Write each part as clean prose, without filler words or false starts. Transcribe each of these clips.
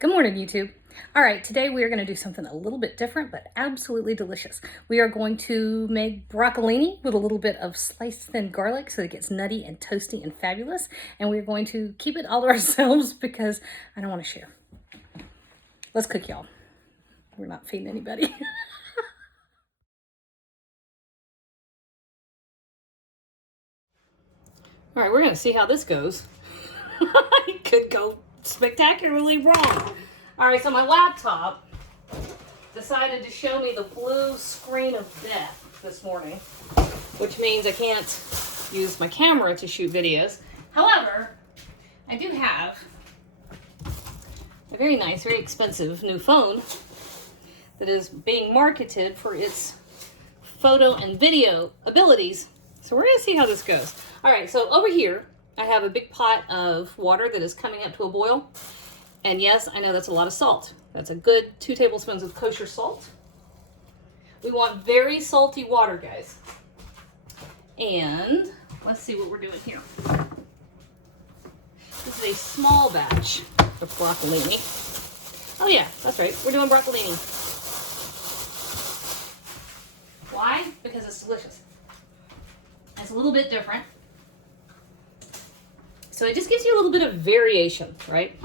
Good morning, YouTube. All right, today we are going to do something a little bit different, but absolutely delicious. We are going to make broccolini with a little bit of sliced thin garlic so it gets nutty and toasty and fabulous. And we're going to keep it all to ourselves because I don't want to share. Let's cook, y'all. We're not feeding anybody. All right, we're going to see how this goes. It could go spectacularly wrong. All right, so my laptop decided to show me the blue screen of death this morning, which means I can't use my camera to shoot videos. However, I do have a very nice, very expensive new phone that is being marketed for its photo and video abilities. So we're gonna see how this goes. All right, so over here, I have a big pot of water that is coming up to a boil. And yes, I know that's a lot of salt. That's a good 2 tablespoons of kosher salt. We want very salty water, guys. And let's see what we're doing here. This is a small batch of broccolini. Oh yeah, that's right, we're doing broccolini. Why? Because it's delicious. It's a little bit different. So it just gives you a little bit of variation, right?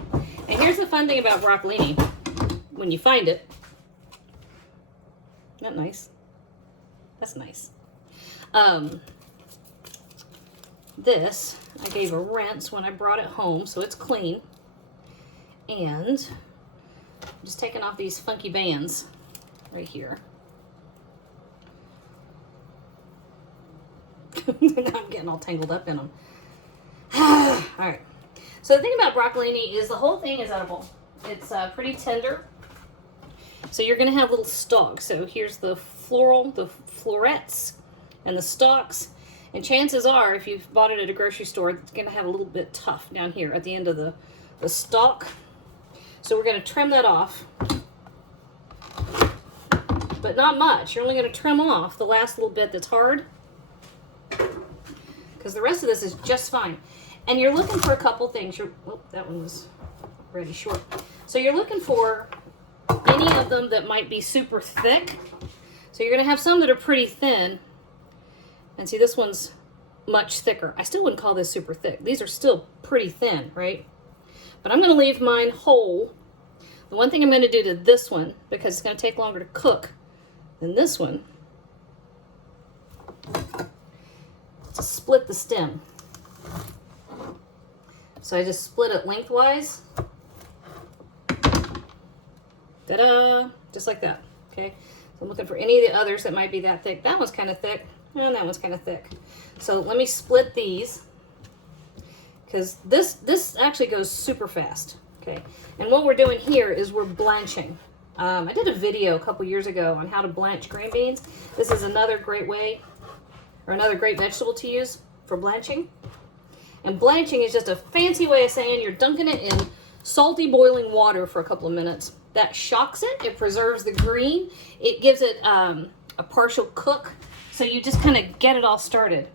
And here's the fun thing about broccolini. When you find it, isn't that nice? That's nice. This, I gave a rinse when I brought it home, so it's clean. And I'm just taking off these funky bands right here. I'm getting all tangled up in them. All right. So the thing about broccolini is the whole thing is edible. It's pretty tender. So you're going to have little stalks. So here's the florets, and the stalks. And chances are, if you've bought it at a grocery store, it's going to have a little bit tough down here at the end of the stalk. So we're going to trim that off. But not much. You're only going to trim off the last little bit that's hard, because the rest of this is just fine. And you're looking for a couple things. Oh, that one was already short. So you're looking for any of them that might be super thick. So you're going to have some that are pretty thin. And see, this one's much thicker. I still wouldn't call this super thick. These are still pretty thin, right? But I'm going to leave mine whole. The one thing I'm going to do to this one, because it's going to take longer to cook than this one, is to split the stem. So I just split it lengthwise. Ta-da! Just like that, okay? So I'm looking for any of the others that might be that thick. That one's kind of thick, and that one's kind of thick. So let me split these, because this actually goes super fast, okay? And what we're doing here is we're blanching. I did a video a couple years ago on how to blanch green beans. This is another great way, or another great vegetable to use for blanching. And blanching is just a fancy way of saying you're dunking it in salty boiling water for a couple of minutes. That shocks it. It preserves the green. It gives it a partial cook. So you just kind of get it all started.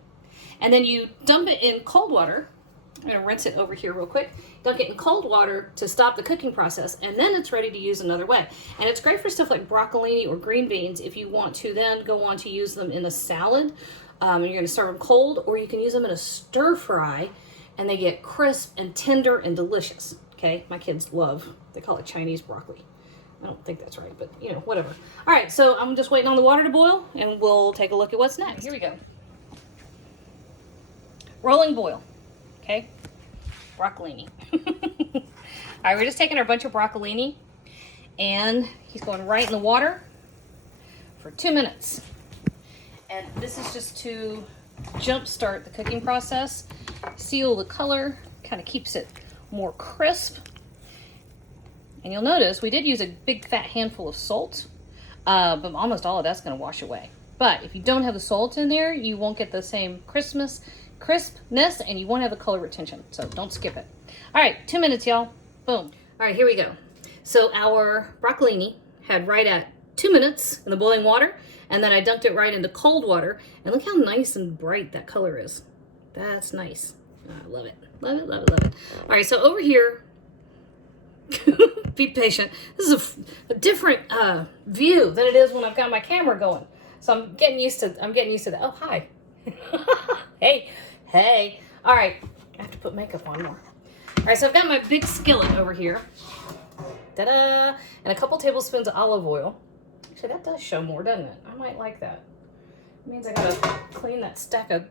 And then you dump it in cold water. I'm going to rinse it over here real quick. Dunk it in cold water to stop the cooking process. And then it's ready to use another way. And it's great for stuff like broccolini or green beans if you want to then go on to use them in a salad. And you're going to serve them cold, or you can use them in a stir fry, and they get crisp and tender and delicious. Okay, my kids they call it Chinese broccoli. I don't think that's right, but you know, whatever. All right, so I'm just waiting on the water to boil, and we'll take a look at what's next. Here we go. Rolling boil. Okay, broccolini. All right, we're just taking our bunch of broccolini, and he's going right in the water for 2 minutes. And this is just to jumpstart the cooking process, seal the color, kind of keeps it more crisp. And you'll notice we did use a big fat handful of salt, but almost all of that's going to wash away. But if you don't have the salt in there, you won't get the same crispness, and you won't have the color retention. So don't skip it. All right, 2 minutes, y'all. Boom. All right, here we go. So our broccolini had right at 2 minutes in the boiling water, and then I dunked it right into cold water, and look how nice and bright that color is. That's nice. I love it. Love it, love it, love it. All right, so over here, be patient. This is a different view than it is when I've got my camera going. So I'm getting used to that. Oh, hi. Hey. All right, I have to put makeup on more. All right, so I've got my big skillet over here. Ta-da! And a couple tablespoons of olive oil. Actually, that does show more, doesn't it? I might like that. It means I gotta clean that stack of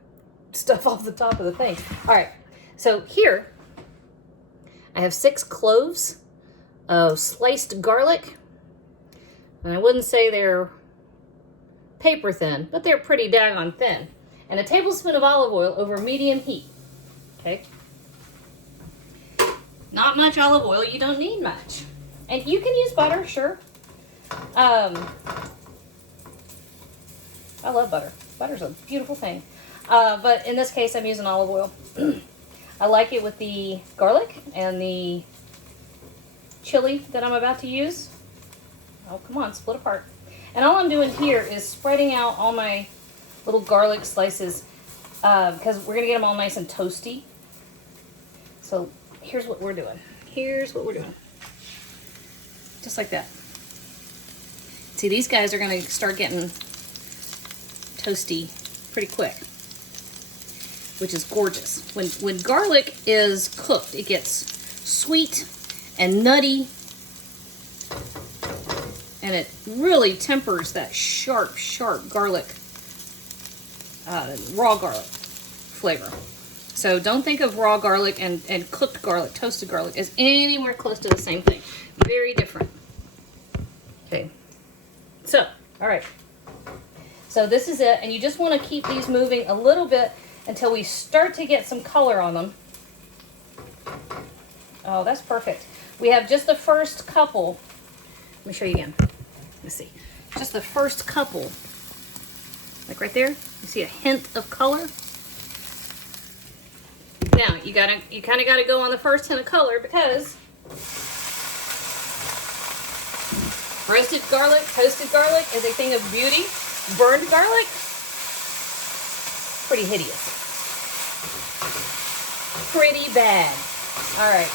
stuff off the top of the thing. All right, so here I have 6 cloves of sliced garlic. And I wouldn't say they're paper thin, but they're pretty daggone thin. And a tablespoon of olive oil over medium heat. Okay? Not much olive oil, you don't need much. And you can use butter, sure. I love butter. Butter's a beautiful thing. But in this case, I'm using olive oil. I like it with the garlic and the chili that I'm about to use. Oh, come on, split apart. And all I'm doing here is spreading out all my little garlic slices because we're going to get them all nice and toasty. So here's what we're doing. Just like that. See, these guys are going to start getting toasty pretty quick, which is gorgeous. When garlic is cooked, it gets sweet and nutty, and it really tempers that sharp garlic, raw garlic flavor. So don't think of raw garlic and cooked garlic, toasted garlic, as anywhere close to the same thing. Very different. Okay. So, all right. So this is it, and you just want to keep these moving a little bit until we start to get some color on them. Oh, that's perfect. We have just the first couple. Let me show you again. Let's see. Just the first couple. Like right there, you see a hint of color. Now you kind of gotta go on the first hint of color because roasted garlic, toasted garlic is a thing of beauty. Burned garlic, pretty hideous. Pretty bad. All right.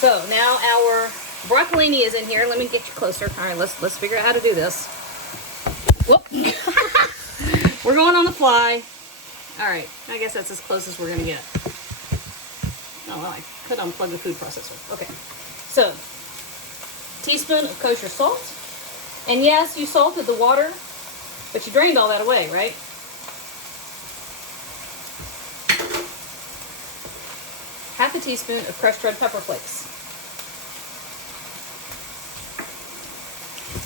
So now our broccolini is in here. Let me get you closer. All right, let's figure out how to do this. Whoop. We're going on the fly. All right, I guess that's as close as we're gonna get. Oh, well, I could unplug the food processor. Okay, so teaspoon of kosher salt. And yes, you salted the water, but you drained all that away, right? Half a teaspoon of crushed red pepper flakes.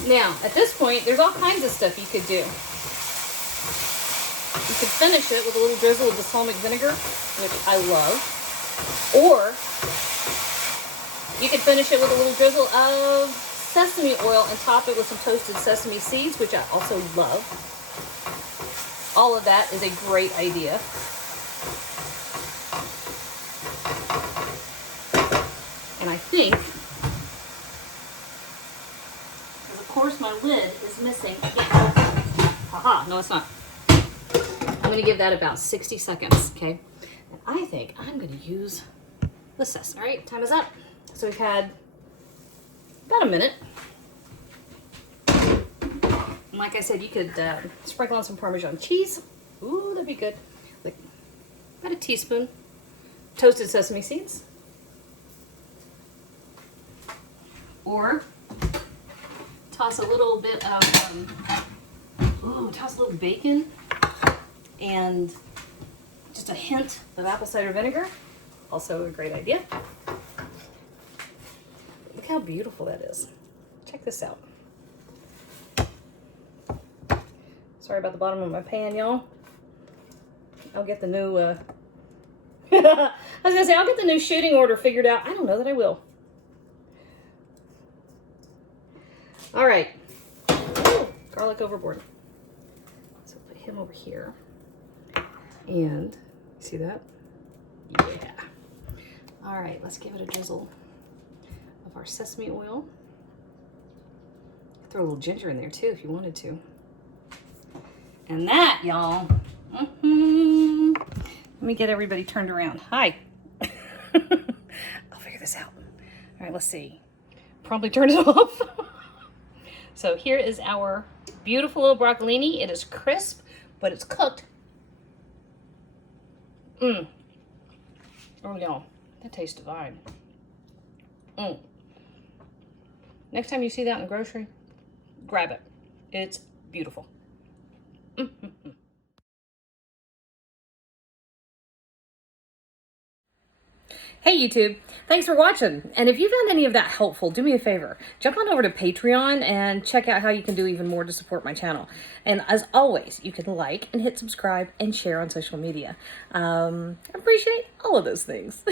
Now, at this point, there's all kinds of stuff you could do. You could finish it with a little drizzle of balsamic vinegar, which I love. Or you could finish it with a little drizzle of sesame oil and top it with some toasted sesame seeds, which I also love. All of that is a great idea. And I think, because of course my lid is missing. Haha, no it's not. I'm going to give that about 60 seconds, okay? And I think I'm going to use the sesame. All right, time is up. So we've had about a minute. And like I said, you could sprinkle on some Parmesan cheese. Ooh, that'd be good. Like about a teaspoon toasted sesame seeds. Or toss a little bit of, toss a little bacon and just a hint of apple cider vinegar. Also a great idea. Look how beautiful that is. Check this out. Sorry about the bottom of my pan, y'all. I'll get the new, I was gonna say, I'll get the new shooting order figured out. I don't know that I will. All right. Ooh, garlic overboard. So put him over here. And, see that? Yeah. All right, let's give it a drizzle of our sesame oil. Throw a little ginger in there too if you wanted to. And that, y'all. Let me get everybody turned around. Hi. I'll figure this out. All right, let's see. probably turn it off. So here is our beautiful little broccolini. It is crisp, but it's cooked. Oh no, that tastes divine. Next time you see that in the grocery, grab it. It's beautiful. Hey YouTube, thanks for watching. And if you found any of that helpful, do me a favor. Jump on over to Patreon and check out how you can do even more to support my channel. And as always, you can like and hit subscribe and share on social media. I appreciate all of those things.